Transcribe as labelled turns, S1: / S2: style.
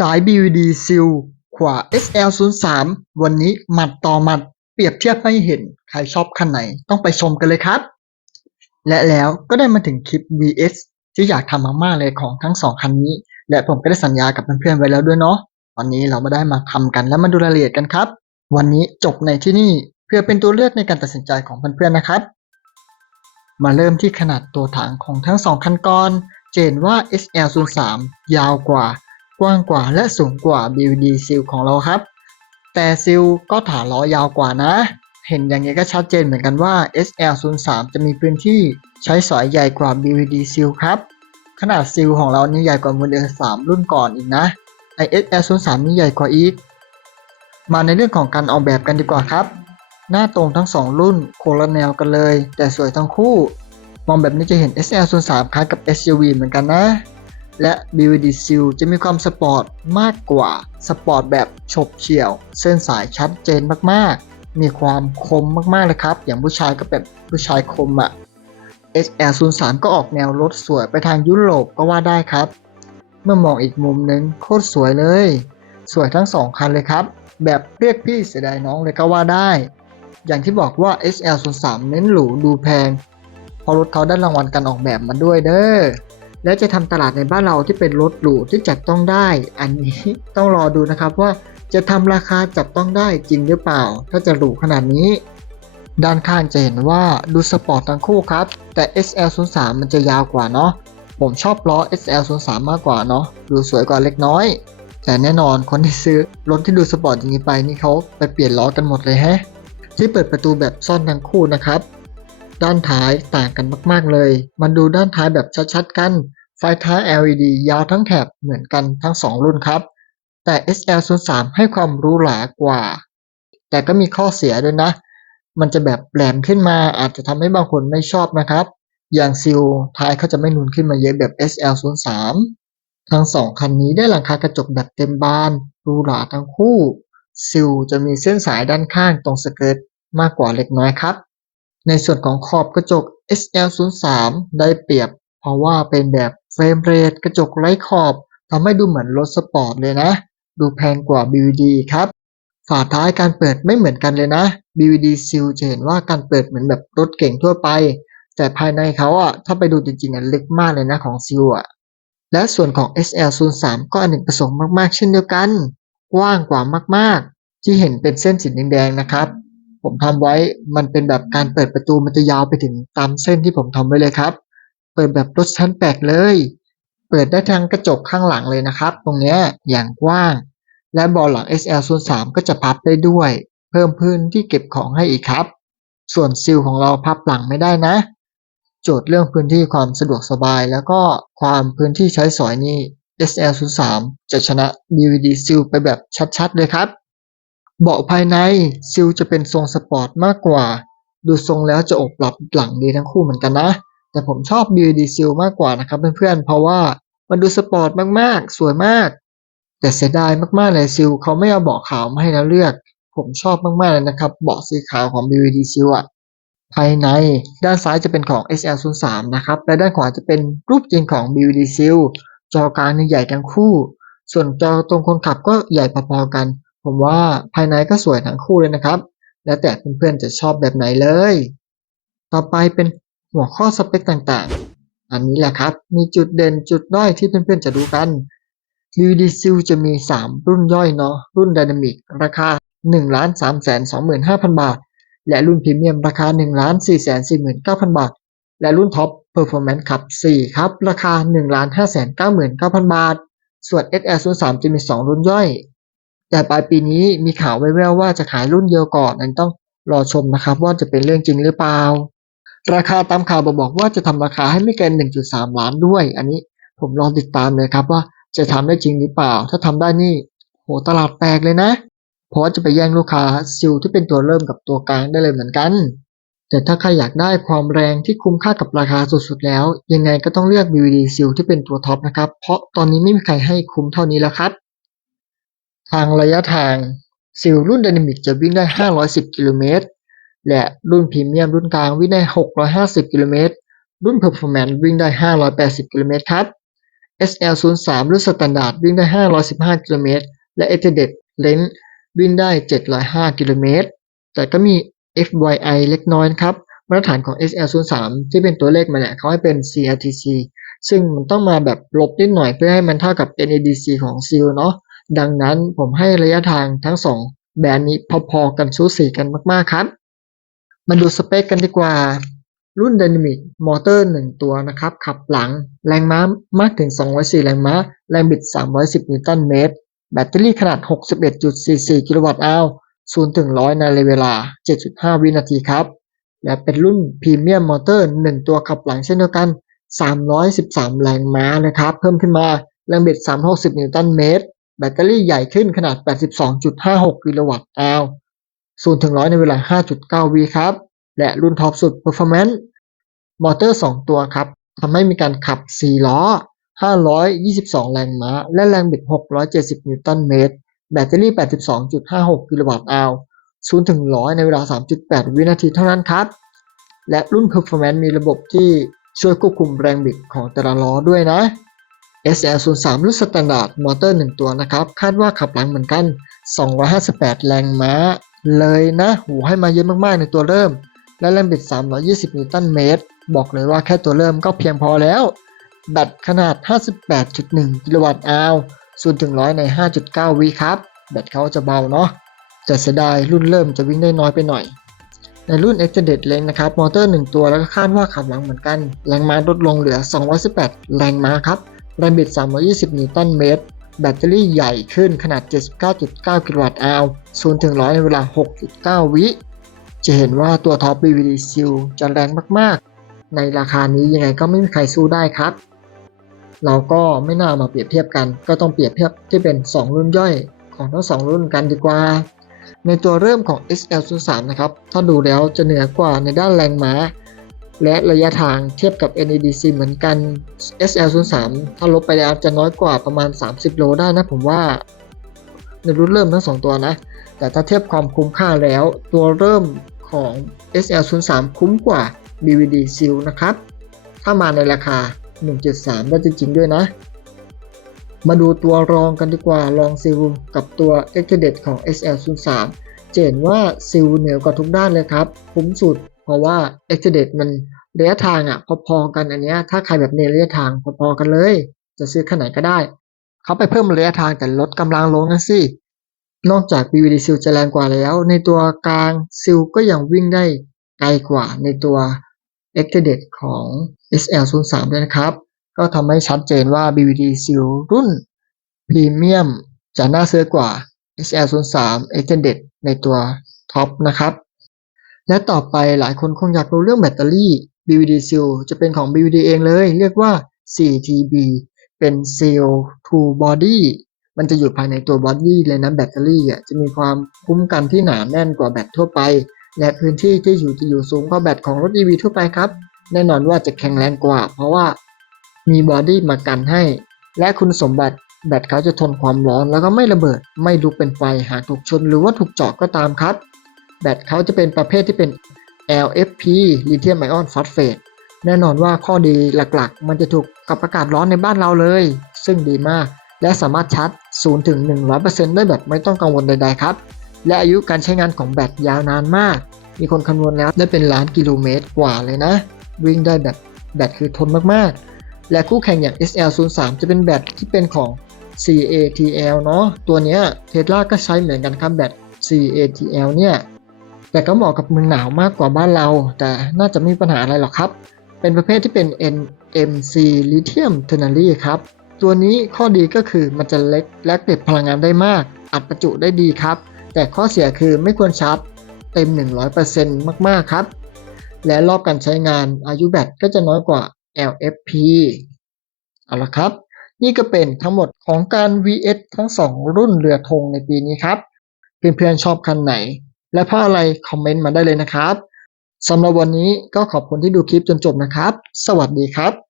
S1: สาย BVD ซิล ขวา SL03 วันนี้หมัดต่อหมัด เปรียบเทียบให้เห็น ใครชอบคันไหนต้องไปชมกันเลยครับ และแล้วก็ได้มาถึงคลิป VS ที่อยากทำมากๆเลยของทั้งสองคันนี้ และผมก็ได้สัญญากับเพื่อนๆไว้แล้วด้วยเนาะวันนี้เรามาได้มาทำกันและมาดูรายละเอียดกันครับ วันนี้จบในที่นี่เพื่อเป็นตัวเลือกในการตัดสินใจของเพื่อนๆนะครับ มาเริ่มที่ขนาดตัวถังของทั้งสองคันก่อนจะเห็นว่า SL03 ยาวกว่า กว้างกว่าและสูงกว่า BVD ซิลของเราครับ แต่ซิลก็ฐานล้อยาวกว่านะ เห็นอย่างนี้ก็ชัดเจนเหมือนกันว่า SL03 จะมีพื้นที่ใช้สอยใหญ่กว่า BVD ซิลครับ ขนาดซิลของเรานี่ใหญ่กว่าโมเดล3รุ่นก่อนอีกนะ ISL03 นี่ใหญ่กว่าอีก มาในเรื่องของการออกแบบกันดีกว่าครับ หน้าตรงทั้งสองรุ่นโคละแนวกันเลย แต่สวยทั้งคู่ มองแบบนี้จะเห็น SL03 คล้ายกับ SUV เหมือนกันนะ และ BVD Seal จะมีความสปอร์ตมากกว่า สปอร์ตแบบฉบเฉี่ยว เส้นสายชัดเจนมากๆ มีความคมมากๆเลยครับ อย่างผู้ชายก็แบบผู้ชายคมอะ่ะ SL03 ก็ออกแนวรถสวยไปทางยุโรปก็ว่าได้ครับ เมื่อมองอีกมุมหนึ่งโคตรสวยเลย สวยทั้งสองคันเลยครับ แบบเรียกพี่เสียดายน้องเลยก็ว่าได้ อย่างที่บอกว่า SL03 เน้นหรูดูแพงพราะรถเขาได้รางวัลการออกแบบมาด้วยเด้อ และจะทำตลาดในบ้านเราที่เป็นรถหรูที่จับต้องได้ อันนี้ต้องรอดูนะครับว่าจะทำราคาจับต้องได้จริงหรือเปล่า ถ้าจะหรูขนาดนี้ ด้านข้างจะเห็นว่าดูสปอร์ตทั้งคู่ครับ แต่ SL03 มันจะยาวกว่าเนาะผมชอบล้อ SL03 มากกว่าเนาะดูสวยกว่าเล็กน้อย แต่แน่นอนคนที่ซื้อรถที่ดูสปอร์ตอย่างนี้ไปนี่เขาไปเปลี่ยนล้อกันหมดเลยแฮะที่เปิดประตูแบบซ่อนทั้งคู่นะครับ ด้านท้ายต่างกันมาก ๆเลย มันดูด้านท้ายแบบชัดๆกัน ไฟท้าย LED ยาวทั้งแถบเหมือนกันทั้ง2รุ่นครับ แต่ SL03 ให้ความรู้หรากว่า แต่ก็มีข้อเสียด้วยนะ มันจะแบบแหลมขึ้นมาอาจจะทำให้บางคนไม่ชอบนะครับ อย่างซิลท้ายเขาจะไม่นูนขึ้นมาเยอะแบบ SL03 ทั้งสองคันนี้ได้หลังคากระจกแบบเต็มบานรูหราทั้งคู่ ซิลจะมีเส้นสายด้านข้างตรงสเกิร์ตมากกว่าเล็กน้อยครับ ในส่วนของขอบกระจก SL03 ได้เปรียบ ราะว่าเป็นแบบเฟรมเรทกระจกไร้ขอบทำให้ดูเหมือนรถสปอร์ตเลยนะ ดูแพงกว่า BVD ครับ ฝาท้ายการเปิดไม่เหมือนกันเลยนะ BVD s e a จะเห็นว่าการเปิดเหมือนแบบรถเก่งทั่วไป แต่ภายในเขาอะถ้าไปดูจริงๆอะลึกมากเลยนะของ s e a อะ และส่วนของ SL03 ก็อเนกประสงค์มากๆ เช่นเดียวกัน กว้างกว่ามากๆ ที่เห็นเป็นเส้นสีแดงๆนะครับ ผมทำไว้มันเป็นแบบการเปิดประตูมันจะยาวไปถึงตามเส้นที่ผมทำไว้เลยครับ เปิดแบบรถชั้นแปลกเลย เปิดได้ทั้งกระจกข้างหลังเลยนะครับ ตรงเนี้ยอย่างกว้าง และเบาะหลัง SL03 ก็จะพับได้ด้วย เพิ่มพื้นที่เก็บของให้อีกครับ ส่วนซิลของเราพับหลังไม่ได้นะ โจทย์เรื่องพื้นที่ความสะดวกสบายแล้วก็ความพื้นที่ใช้สอยนี่ SL03 จะชนะ DVD ซิลไปแบบชัดๆ เลยครับเบาะภายในซิลจะเป็นทรงสปอร์ตมากกว่า ดูทรงแล้วจะอบรับหลังดีทั้งคู่เหมือนกันนะ แต่ผมชอบ BD Seal มากกว่านะครับเพื่อนๆ เพราะว่ามันดูสปอร์ตมากๆ สวยมาก แต่เสียดายมากๆเลยซิลเขาไม่เอาเบาะขาวมาให้เราเลือก ผมชอบมากๆเลยนะครับ เบาะสีขาวของ BD Seal อะภายในด้านซ้ายจะเป็นของ SL03 นะครับ และด้านขวาจะเป็นรูปจริงของ BD Seal จอกลางนี่ใหญ่ทั้งคู่ ส่วนจอตรงคนขับก็ใหญ่พอๆกัน ผมว่าภายในก็สวยทั้งคู่เลยนะครับ แล้วแต่เพื่อนๆจะชอบแบบไหนเลย ต่อไปเป็น หัวข้อสเปคต่างๆ อันนี้แหละครับ มีจุดเด่นจุดด้อยที่เพื่อนๆจะดูกัน UD Seal จะมี 3 รุ่นย่อยเนาะ รุ่น Dynamic ราคา 1 3 2 5 0 0 0 บาท และรุ่นพรีเมียมราคา 1 4 4 9 0 0 0 บาท และรุ่นท็อป Performance ขับ 4 ครับ ราคา 1 5 9 9 0 0 0บาท ส่วน SL03 จะมี 2 รุ่นย่อย แต่ปลายปีนี้มีข่าวแว่วๆว่าจะขายรุ่นเดียวก่อน นั้นต้องรอชมนะครับว่าจะเป็นเรื่องจริงหรือเปล่า ราคาตามข่าวบอกว่าจะทำราคาให้ไม่เกิน 1.3 ล้านด้วย อันนี้ผมรอติดตามเลยครับว่าจะทำได้จริงหรือเปล่า ถ้าทำได้นี่โหตลาดแตกเลยนะ เพราะจะไปแย่งลูกค้าซิลที่เป็นตัวเริ่มกับตัวกลางได้เลยเหมือนกัน แต่ถ้าใครอยากได้ความแรงที่คุ้มค่ากับราคาสุดๆแล้ว ยังไงก็ต้องเลือก BVD ซิลที่เป็นตัวท็อปนะครับ เพราะตอนนี้ไม่มีใครให้คุ้มเท่านี้แล้วครับ ทางระยะทางซิลรุ่น Dynamic จะวิ่งได้ 510 กิโลเมตร และรุ่นพรีเมียมรุ่นกลางวิ่งได้ 650 กิโลเมตร รุ่น Performance วิ่งได้ 580 กิโลเมตรครับ SL03 รุ่นสแตนดาร์ดวิ่งได้ 515 กิโลเมตร และ Extended Range วิ่งได้ 705 กิโลเมตร แต่ก็มี FYI เล็กน้อยครับ มาตรฐานของ SL03 ที่เป็นตัวเลขมาเนี่ยเขาให้เป็น CRTC ซึ่งมันต้องมาแบบลบนิดหน่อยเพื่อให้มันเท่ากับ NADC ของ SEAL เนาะ ดังนั้นผมให้ระยะทางทั้ง 2 แบรนด์นี้พอๆกันสูสีกันมากๆครับ มาดูสเปคกันดีกว่า รุ่น Dynamic Motor 1ตัวนะครับ ขับหลัง แรงม้ามากถึง 204 แรงม้า แรงบิด 310 นิวตันเมตร แบตเตอรี่ขนาด 61.44 กิโลวัตต์อาว0ถึง100ในเวลา 7.5 วินาทีครับ และเป็นรุ่น Premium Motor 1ตัวขับหลังเช่นเดียวกัน 313 แรงม้านะครับ เพิ่มขึ้นมา แรงบิด 360 นิวตันเมตร แบตเตอรี่ใหญ่ขึ้นขนาด 82.56 กิโลวัตต์อาว 0ถึง100 ในเวลา 5.9 วิครับ และรุ่นท็อปสุด Performance มอเตอร์ 2 ตัวครับทำให้มีการขับ 4 ล้อ 522 แรงม้า และแรงบิด 670 นิวตันเมตร แบตเตอรี่ 82.56 กิโลวัตต์อาว0ถึง100 ในเวลา 3.8 วินาทีเท่านั้นครับ และรุ่น Performance มีระบบที่ช่วยควบคุมแรงบิดของแต่ละล้อด้วยนะ SL03 รุ่นสแตนดาร์ดมอเตอร์ 1 ตัวนะครับ คาดว่าขับหลังเหมือนกัน 258 แรงม้า เลยนะหูให้มาเยอะมากๆในตัวเริ่ม และแรงบิด 320 นิวตันเมตร บอกเลยว่าแค่ตัวเริ่มก็เพียงพอแล้ว แบตขนาด 58.1 กิโลวัตต์อาว0ถึง100ใน 5.9 วิครับ แบตเขาจะเบาเนาะแต่เสียดายรุ่นเริ่มจะวิ่งได้น้อยไปหน่อย ในรุ่น Extended Range นะครับ มอเตอร์ 1 ตัวแล้วก็คาดว่าขับหลังเหมือนกัน แรงม้าลดลงเหลือ 218 แรงม้าครับ แรงบิด 320 นิวตันเมตร แบตเตอรี่ใหญ่ขึ้นขนาด 79.9 กิโลวัตต์อาว0ถึง100 ในเวลา 6.9 วิ จะเห็นว่าตัวท็อป BVD Seal จะแรงมากๆ ในราคานี้ยังไงก็ไม่มีใครสู้ได้ครับ เราก็ไม่น่ามาเปรียบเทียบกัน ก็ต้องเปรียบเทียบที่เป็น 2 รุ่นย่อยของทั้ง 2 รุ่นกันดีกว่า ในตัวเริ่มของ SL03 นะครับ ถ้าดูแล้วจะเหนือกว่าในด้านแรงม้า และระยะทางเทียบกับ NADC เหมือนกัน SL03 ถ้าลบไปแล้วจะน้อยกว่าประมาณ 30 โลได้นะผมว่า ในรุ่นเริ่มทั้ง 2 ตัวนะ แต่ถ้าเทียบความคุ้มค่าแล้ว ตัวเริ่มของ SL03 คุ้มกว่า BVD Seal นะครับ ถ้ามาในราคา 1.3 ได้จริงๆด้วยนะ มาดูตัวรองกันดีกว่าลองซิลกับตัว Extended ของ SL03 เห็นว่าซิลเหนือกว่าทุกด้านเลยครับ คุ้มสุด เพราะว่า Extended มันระยะทางอะพอๆกันอันเนี้ยถ้าใครแบบเนระยะทางพอๆกันเลย จะซื้อขนาดก็ได้ เขาไปเพิ่มระยะทางแต่ลดกำลังลงนะสินอกจาก BVD Seal จะแรงกว่าแล้ว ในตัวกลางซิลก็ยังวิ่งได้ไกลกว่าในตัว e x t e d e d ของ SL03 ด้วยนะครับ ก็ทำให้ชัดเจนว่า BVD Seal รุ่นพรีเมียมจะน่าซื้อกว่า SL03 Extended ในตัวท็อปนะครับ และต่อไปหลายคนคงอยากรู้เรื่องแบตเตอรี่ BVD Seal จะเป็นของ BVD เองเลย เรียกว่า 4TB เป็น Seal to Body มันจะอยู่ภายในตัวบอดี้เลยนะแบตเตอรี่อะจะมีความคุ้มกันที่หนาแน่นกว่าแบตทั่วไป และพื้นที่ที่อยู่จะอยู่สูงกว่าแบตของรถ EV ทั่วไปครับ แน่นอนว่าจะแข็งแรงกว่า เพราะว่ามีบอดี้มากันให้ และคุณสมบัติแบตเขาจะทนความร้อนแล้วก็ไม่ระเบิด ไม่ลุกเป็นไฟหากถูกชนหรือว่าถูกเจาะก็ตามครับ แบตเขาจะเป็นประเภทที่เป็น LFP Lithium Ion Phosphate แน่นอนว่าข้อดีหลักๆ มันจะถูกกับอากาศร้อนในบ้านเราเลย ซึ่งดีมาก และสามารถชาร์จ0ถึง100%ได้แบบไม่ต้องกังวลใดๆครับ และอายุการใช้งานของแบตยาวนานมาก มีคนคำนวณแล้วได้เป็นล้านกิโลเมตรกว่าเลยนะ วิ่งได้แบบแบตคือทนมากๆ และคู่แข่งอย่าง SL03 จะเป็นแบตที่เป็นของ CATL เนาะตัวเนี้ยเทสลาก็ใช้เหมือนกันครับแบต CATL เนี่ย แต่ก็เหมาะกับเมืองหนาวมากกว่าบ้านเรา แต่น่าจะไม่มีปัญหาอะไรหรอกครับ เป็นประเภทที่เป็น NMC Lithium Ternary ครับ ตัวนี้ข้อดีก็คือมันจะเล็กและเก็บพลังงานได้มาก อัดประจุได้ดีครับ แต่ข้อเสียคือไม่ควรชาร์จเต็ม 100%มาก ๆ ครับ และรอบการใช้งานอายุแบตก็จะน้อยกว่า LFP เอาละครับ นี่ก็เป็นทั้งหมดของการ VS ทั้ง 2 รุ่นเรือธงในปีนี้ครับ เพื่อนๆชอบคันไหน และเพราะอะไรคอมเมนต์มาได้เลยนะครับสำหรับวันนี้ก็ขอบคุณที่ดูคลิปจนจบนะครับ สวัสดีครับ